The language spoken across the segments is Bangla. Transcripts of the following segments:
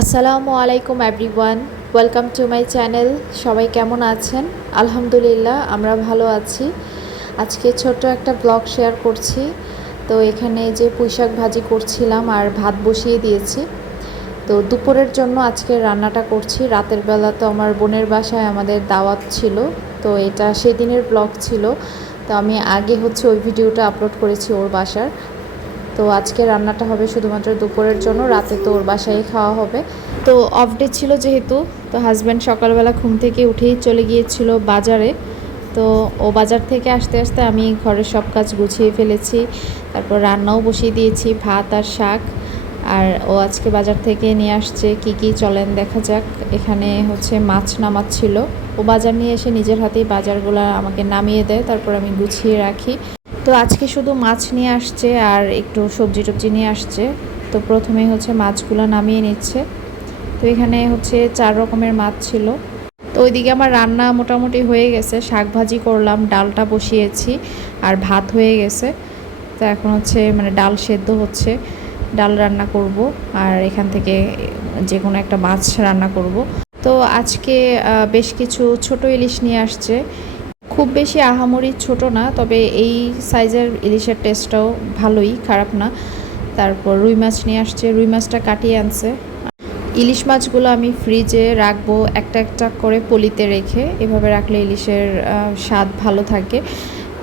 আসসালামু আলাইকুম everyone, welcome to my channel, সবাই কেমন আছেন? আলহামদুলিল্লাহ, আমরা ভালো আছি। আজকে ছোট্ট একটা ব্লগ শেয়ার করছি। তো এখানে যে পুঁইশাক ভাজি করছিলাম আর ভাত বসিয়ে দিয়েছি। তো দুপুরের জন্য আজকে রান্নাটা করছি। রাতের বেলা তো আমার বোনের বাসায় আমাদের দাওয়াত ছিল। তো এটা সেদিনের ব্লগ ছিল। তো আমি আগে হচ্ছে ওই ভিডিওটা আপলোড করেছি ওর বাসার। তো আজকে রান্নাটা হবে শুধুমাত্র দুপুরের জন্য, রাতে তো ওর বাসায় খাওয়া হবে। তো অফ ডে ছিল যেহেতু, তো হাজব্যান্ড সকালবেলা ঘুম থেকে উঠেই চলে গিয়েছিল বাজারে। তো ও বাজার থেকে আসতে আসতে আমি ঘরের সব কাজ গুছিয়ে ফেলেছি, তারপর রান্নাও বসিয়ে দিয়েছি, ভাত আর শাক। আর ও আজকে বাজার থেকে নিয়ে আসছে কি কি চলেন দেখা যাক। এখানে হচ্ছে মাছ নামাচ্ছিল। ও বাজার নিয়ে এসে নিজের হাতেই বাজারগুলো আমাকে নামিয়ে দেয়, তারপর আমি গুছিয়ে রাখি। তো আজকে শুধু মাছ নিয়ে আসছে আর একটু সবজি টবজি নিয়ে আসছে। তো প্রথমে হচ্ছে মাছগুলো নামিয়ে নিচ্ছে। তো এখানে হচ্ছে চার রকমের মাছ ছিল। তো ওইদিকে আমার রান্না মোটামুটি হয়ে গেছে। শাক ভাজি করলাম, ডালটা বসিয়েছি আর ভাত হয়ে গেছে। তো এখন হচ্ছে মানে ডাল সেদ্ধ হচ্ছে, ডাল রান্না করব আর এখান থেকে যে কোনো একটা মাছ রান্না করব। তো আজকে বেশ কিছু ছোট ইলিশ নিয়ে আসছে। খুব বেশি আহামরি ছোট না, তবে এই সাইজের ইলিশের টেস্টটাও ভালোই, খারাপ না। তারপর রুই মাছ নিয়ে আসছে, রুই মাছটা কাটিয়ে আনছে। ইলিশ মাছগুলো আমি ফ্রিজে রাখব, একটা একটা করে পলিতে রেখে, এভাবে রাখলে ইলিশের স্বাদ ভালো থাকে।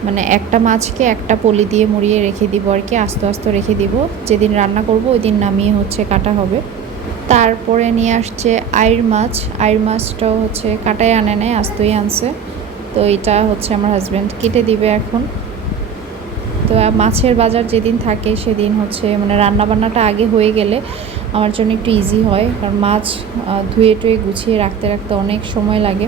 মানে একটা মাছকে একটা পলি দিয়ে মুড়িয়ে রেখে দিব আর কি, আস্তে আস্তে রেখে দিব। যেদিন রান্না করব, ওই দিন নামিয়ে হচ্ছে কাটা হবে। তারপরে নিয়ে আসছে আইর মাছ। আইর মাছটাও হচ্ছে কাটায় আনে নেয় আস্তই আনছে। তো এটা হচ্ছে আমার হাজব্যান্ড কেটে দিবে এখন। তো মাছের বাজার যেদিন থাকে সেদিন হচ্ছে মানে রান্না বান্নাটা আগে হয়ে গেলে আমার জন্য একটু ইজি হয়। কারণ মাছ ধুয়ে টুয়ে গুছিয়ে রাখতে রাখতে অনেক সময় লাগে।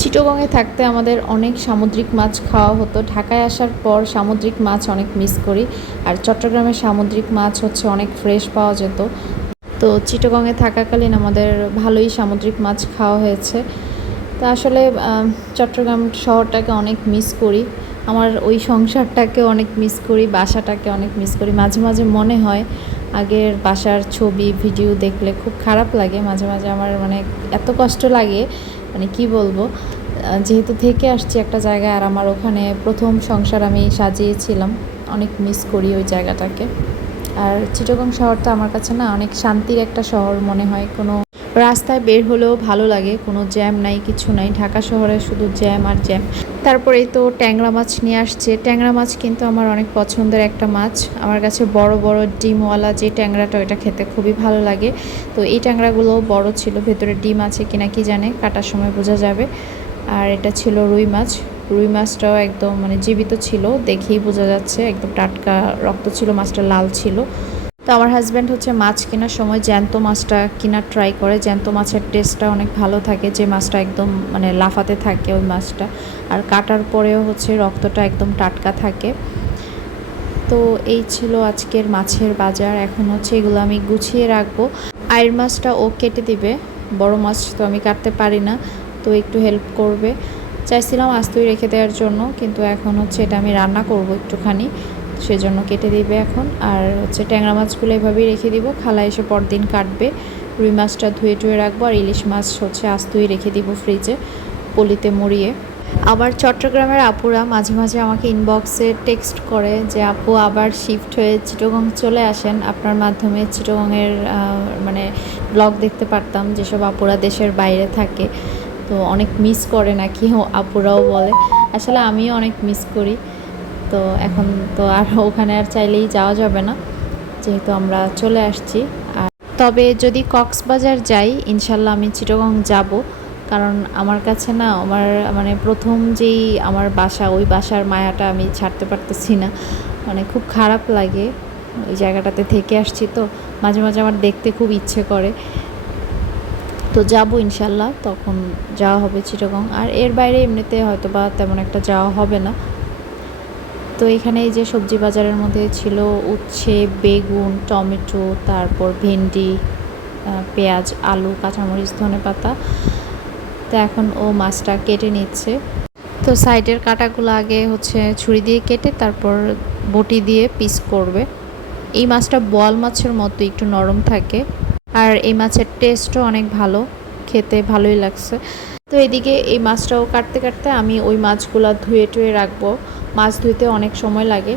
চিটোগংয়ে থাকতে আমাদের অনেক সামুদ্রিক মাছ খাওয়া হতো। ঢাকায় আসার পর সামুদ্রিক মাছ অনেক মিস করি। আর চট্টগ্রামের সামুদ্রিক মাছ হচ্ছে অনেক ফ্রেশ পাওয়া যেত। তো চিটোগংয়ে থাকাকালীন আমাদের ভালোই সামুদ্রিক মাছ খাওয়া হয়েছে। তো আসলে চট্টগ্রাম শহরটাকে অনেক মিস করি। আমার ওই সংসারটাকে অনেক মিস করি, বাসাটাকে অনেক মিস করি। মাঝে মাঝে মনে হয়, আগের বাসার ছবি ভিডিও দেখলে খুব খারাপ লাগে। মাঝে মাঝে আমার মানে এত কষ্ট লাগে মানে কি বলব? যেহেতু থেকে আসছি একটা জায়গায়, আর আমার ওখানে প্রথম সংসার আমি সাজিয়েছিলাম। অনেক মিস করি ওই জায়গাটাকে। আর চিটগং শহরটা আমার কাছে না, অনেক শান্তির একটা শহর মনে হয়। কোনো রাস্তায় বের হলেও ভালো লাগে, কোনো জ্যাম নাই, কিছু নাই। ঢাকা শহরে শুধু জ্যাম আর জ্যাম। তারপরে তো ট্যাংরা মাছ নিয়ে আসছে। ট্যাংরা মাছ কিন্তু আমার অনেক পছন্দের একটা মাছ। আমার কাছে বড় বড় ডিমওয়ালা যে ট্যাংরাটা, ওইটা খেতে খুবই ভালো লাগে। তো এই ট্যাংরাগুলোও বড় ছিল, ভেতরে ডিম আছে কিনা কি জানে, কাটার সময় বোঝা যাবে। আর এটা ছিল রুই মাছ। রুই মাছটাও একদম মানে জীবিত ছিল, দেখেই বোঝা যাচ্ছে। একদম টাটকা রক্ত ছিল, মাছটা লাল ছিল। তো আমার হাজব্যান্ড হচ্ছে মাছ কেনার সময় জ্যান্ত মাছটা কেনার ট্রাই করে। জ্যান্ত মাছের টেস্টটা অনেক ভালো থাকে, যে মাছটা একদম মানে লাফাতে থাকে ওই মাছটা। আর কাটার পরেও হচ্ছে রক্তটা একদম টাটকা থাকে। তো এই ছিল আজকের মাছের বাজার। এখন হচ্ছে এগুলো আমি গুছিয়ে রাখব। আয়ের মাছটা ও কেটে দিবে। বড় মাছ তো আমি কাটতে পারি না, তো একটু হেল্প করবে। চাইছিলাম আস্তই রেখে দেওয়ার জন্য, কিন্তু এখন হচ্ছে এটা আমি রান্না করব একটুখানি। সেজন্য কেটে দিবে এখন। আর হচ্ছে ট্যাংরা মাছগুলো এভাবেই রেখে দিব। খালা এসে পরদিন কাটবে। রুই মাছটা ধুয়ে টুয়ে রাখব। আর ইলিশ মাছ হচ্ছে আস্তই রেখে দিব ফ্রিজে, পলিতে মুড়িয়ে আবার চট্টগ্রামের আপুরা মাঝে মাঝে আমাকে ইনবক্সে টেক্সট করে যে, আপু, আবার শিফট হয়ে চিটগং চলে আসেন। আপনার মাধ্যমে চিটগংয়ের মানে ব্লগ দেখতে পারতাম, যেসব আপুরা দেশের বাইরে থাকে। তো অনেক মিস করে নাকি আপুরাও বলে। আসলে আমিও অনেক মিস করি। তো এখন তো আর ওখানে আর চাইলেই যাওয়া যাবে না, যেহেতু আমরা চলে আসছি। আর তবে যদি কক্সবাজার যাই, ইনশাল্লাহ আমি চিটগং যাব, কারণ আমার কাছে না আমার মানে প্রথম যেই আমার বাসা, ওই বাসার মায়াটা আমি ছাড়তে পারতেছি না। মানে খুব খারাপ লাগে ওই জায়গাটাতে থেকে আসছি তো, মাঝে মাঝে আমার দেখতে খুব ইচ্ছে করে। তো যাব ইনশাল্লাহ, তখন যাওয়া হবে চিটগং। আর এর বাইরে এমনিতে হয়তো বা তেমন একটা যাওয়া হবে না। তো এখানে এই যে সবজি বাজারের মধ্যে ছিল উচ্ছে, বেগুন, টমেটো, তারপর ভেন্ডি পেঁয়াজ, আলু, কাঁচামরিচ, ধনে পাতা। তো এখন ও মাছটা কেটে নিচ্ছে। তো সাইডের কাটাগুলো আগে হচ্ছে ছুরি দিয়ে কেটে তারপর বটি দিয়ে পিস করবে। এই মাছটা বোয়াল মাছের মতো একটু নরম থাকে। আর এই মাছের টেস্টও অনেক ভালো, খেতে ভালোই লাগছে। তো এদিকে এই মাছটাও কাটতে কাটতে আমি ওই মাছগুলো ধুয়ে টুয়ে রাখব। মাছ ধুইতে অনেক সময় লাগে।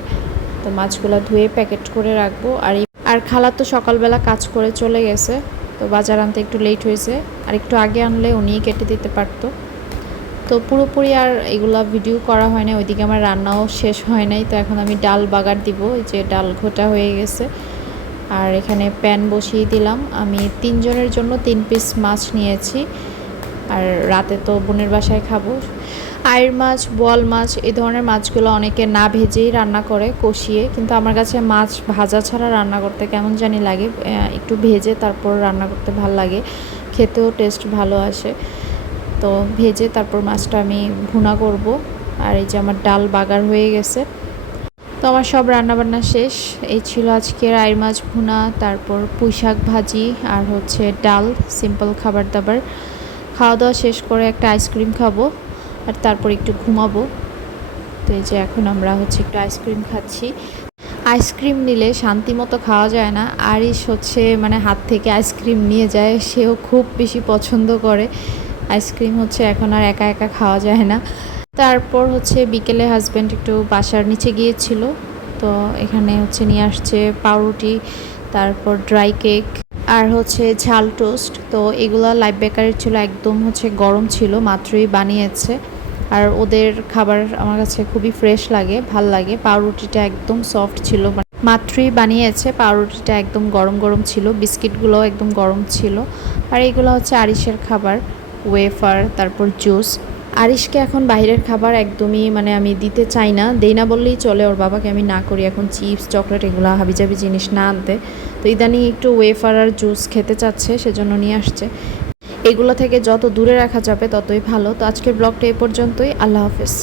তো মাছগুলো ধুয়ে প্যাকেট করে রাখব। আর আর খালা তো সকালবেলা কাজ করে চলে গেছে। তো বাজার আনতে একটু লেট হয়েছে। আর একটু আগে আনলে উনিই কেটে দিতে পারতো। তো পুরোপুরি আর এগুলা ভিডিও করা হয় না ওইদিকে আমার রান্নাও শেষ হয় নাই। তো এখন আমি ডাল বাগার দিব। যে ডাল ঘোটা হয়ে গেছে। আর এখানে প্যান বসিয়ে দিলাম। আমি তিনজনের জন্য তিন পিস মাছ নিয়েছি। আর রাতে তো বোনের বাসায় খাব। আয়ের মাছ, বোয়াল মাছ, এই ধরনের মাছগুলো অনেকে না ভেজেই রান্না করে, কষিয়ে। কিন্তু আমার কাছে মাছ ভাজা ছাড়া রান্না করতে কেমন জানি লাগে। একটু ভেজে তারপর রান্না করতে ভালো লাগে। খেতেও টেস্ট ভালো আসে। তো ভেজে তারপর মাছটা আমি ভুনা করব। আর এই যে আমার ডাল বাগার হয়ে গেছে। তো আমার সব রান্নাবান্না শেষ। এই ছিল আজকের আয়ের মাছ ভুনা, তারপর পুঁই শাক ভাজি আর হচ্ছে ডাল সিম্পল খাবার দাবার। খাওয়া দাওয়া শেষ করে একটা আইসক্রিম খাব। আর তারপর একটু ঘুমাবো। তো এই যে এখন আমরা হচ্ছে একটু আইসক্রিম খাচ্ছি। আইসক্রিম নিলে শান্তি মতো খাওয়া যায় না। আরিশ হচ্ছে মানে হাত থেকে আইসক্রিম নিয়ে যায়। সেও খুব বেশি পছন্দ করে। আইসক্রিম হচ্ছে এখন আর একা একা খাওয়া যায় না। তারপর হচ্ছে বিকেলে হাজব্যান্ড একটু বাসার নিচে গিয়েছিল। তো এখানে হচ্ছে নিয়ে আসছে পাউরুটি, তারপর ড্রাই কেক আর হচ্ছে ঝাল টোস্ট তো এগুলো লাইফ বেকারির ছিল, একদম হচ্ছে গরম ছিল, মাত্রই বানিয়েছে। আর ওদের খাবার আমার কাছে খুবই ফ্রেশ লাগে, ভালো লাগে। পাউরুটিটা একদম সফট ছিল মানে মাত্রই বানিয়েছে, পাউরুটিটা একদম গরম গরম ছিল বিস্কিটগুলো একদম গরম ছিল। আর এগুলো হচ্ছে আরিশের খাবার ওয়েফার তারপর জুস আরিশকে এখন বাইরের খাবার একদমই মানে আমি দিতে চাই না, দেই না বললেই চলে ওর বাবাকে, আমি না করি। এখন চিপস, চকলেট এগুলো, হাবিজাবি জিনিস না আনতে তো ইদানিং একটু ওয়েফার আর জুস খেতে চাচ্ছে, সেজন্য নিয়ে আসছে। এগুলো থেকে যত দূরে রাখা যাবে ততই ভালো। তো আজকের ব্লগটা এ পর্যন্তই। আল্লাহ হাফেজ।